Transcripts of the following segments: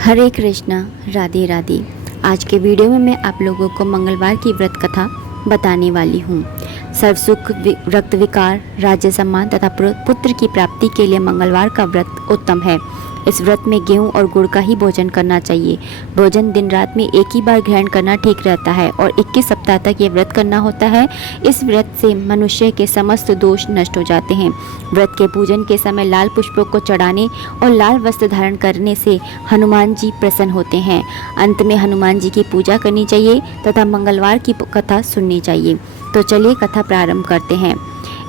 हरे कृष्णा, राधे राधे। आज के वीडियो में मैं आप लोगों को मंगलवार की व्रत कथा बताने वाली हूँ। सर्व सुख, रक्त विकार, राज्य सम्मान तथा पुत्र की प्राप्ति के लिए मंगलवार का व्रत उत्तम है। इस व्रत में गेहूं और गुड़ का ही भोजन करना चाहिए। भोजन दिन रात में एक ही बार ग्रहण करना ठीक रहता है और 21 सप्ताह तक ये व्रत करना होता है। इस व्रत से मनुष्य के समस्त दोष नष्ट हो जाते हैं। व्रत के पूजन के समय लाल पुष्पों को चढ़ाने और लाल वस्त्र धारण करने से हनुमान जी प्रसन्न होते हैं। अंत में हनुमान जी की पूजा करनी चाहिए तथा मंगलवार की कथा सुननी चाहिए। तो चलिए कथा प्रारंभ करते हैं।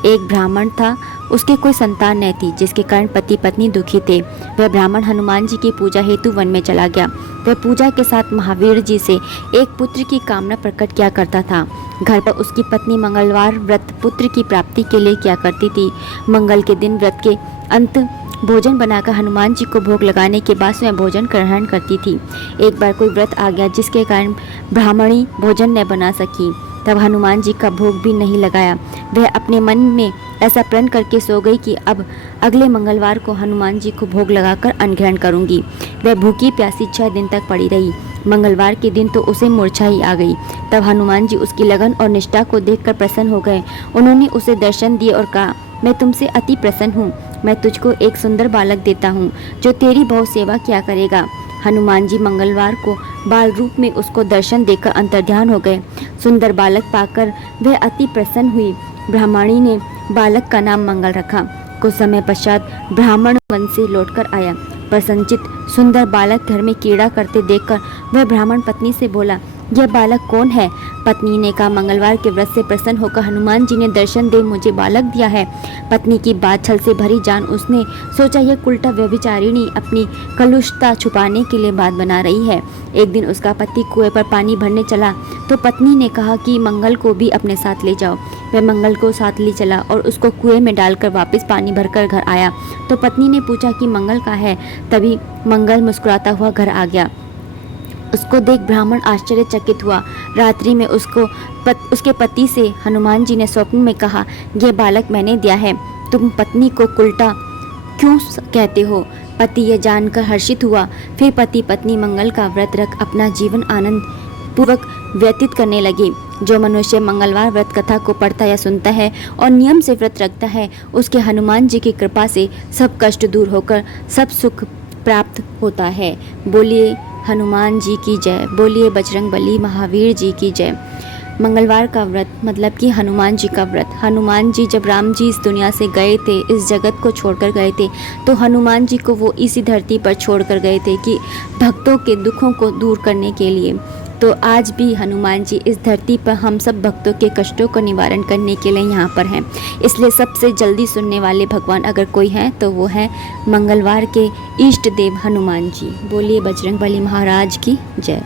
एक ब्राह्मण था, उसके कोई संतान नहीं थी, जिसके कारण पति पत्नी दुखी थे। वह ब्राह्मण हनुमान जी की पूजा हेतु वन में चला गया। वह पूजा के साथ महावीर जी से एक पुत्र की कामना प्रकट किया करता था। घर पर उसकी पत्नी मंगलवार व्रत पुत्र की प्राप्ति के लिए किया करती थी। मंगल के दिन व्रत के अंत भोजन बनाकर हनुमान जी को भोग लगाने के बाद स्वयं भोजन ग्रहण करती थी। एक बार कोई व्रत आ गया जिसके कारण ब्राह्मणी भोजन न बना सकी। तब हनुमान जी का भोग भी नहीं लगाया। वह अपने मन में ऐसा प्रण करके सो गई कि अब अगले मंगलवार को हनुमान जी को भोग लगाकर अन्न ग्रहण करूंगी। वह भूखी प्यासी 6 दिन तक पड़ी रही। मंगलवार के दिन तो उसे मूर्छा ही आ गई। तब हनुमान जी उसकी लगन और निष्ठा को देखकर प्रसन्न हो गए। उन्होंने उसे दर्शन दिए और कहा, मैं तुमसे अति प्रसन्न हूँ। मैं तुझको एक सुंदर बालक देता हूँ जो तेरी बहुत सेवा किया करेगा। हनुमान जी मंगलवार को बाल रूप में उसको दर्शन देकर अंतर्ध्यान हो गए। सुंदर बालक पाकर वह अति प्रसन्न हुई। ब्राह्मणी ने बालक का नाम मंगल रखा। कुछ समय पश्चात ब्राह्मण वन से लौटकर आया। प्रसन्नचित सुंदर बालक घर में कीड़ा करते देखकर वह ब्राह्मण पत्नी से बोला, यह बालक कौन है? पत्नी ने कहा, मंगलवार के व्रत से प्रसन्न होकर हनुमान जी ने दर्शन दे मुझे बालक दिया है। पत्नी की बात छल से भरी जान उसने सोचा, यह उल्टा व्यभिचारिणी अपनी कलुषता छुपाने के लिए बात बना रही है। एक दिन उसका पति कुएं पर पानी भरने चला तो पत्नी ने कहा कि मंगल को भी अपने साथ ले जाओ। वह मंगल को साथ ले चला और उसको कुएं में डालकर वापस पानी भरकर घर आया। तो पत्नी ने पूछा कि मंगल कहाँ है? तभी मंगल मुस्कुराता हुआ घर आ गया। उसको देख ब्राह्मण आश्चर्यचकित हुआ। रात्रि में उसके पति से हनुमान जी ने स्वप्न में कहा, यह बालक मैंने दिया है। तुम पत्नी को उल्टा क्यों कहते हो? पति यह जानकर हर्षित हुआ। फिर पति पत्नी मंगल का व्रत रख अपना जीवन आनंद पूर्वक व्यतीत करने लगे। जो मनुष्य मंगलवार व्रत कथा को पढ़ता या सुनता है और नियम से व्रत रखता है, उसके हनुमान जी की कृपा से सब कष्ट दूर होकर सब सुख प्राप्त होता है। बोलिए हनुमान जी की जय, बोलिए बजरंगबली महावीर जी की जय। मंगलवार का व्रत मतलब कि हनुमान जी का व्रत। हनुमान जी जब राम जी इस दुनिया से गए थे, इस जगत को छोड़कर गए थे, तो हनुमान जी को वो इसी धरती पर छोड़कर गए थे कि भक्तों के दुखों को दूर करने के लिए। तो आज भी हनुमान जी इस धरती पर हम सब भक्तों के कष्टों को निवारण करने के लिए यहाँ पर हैं। इसलिए सबसे जल्दी सुनने वाले भगवान अगर कोई है तो वो है मंगलवार के इष्ट देव हनुमान जी। बोलिए बजरंगबली महाराज की जय।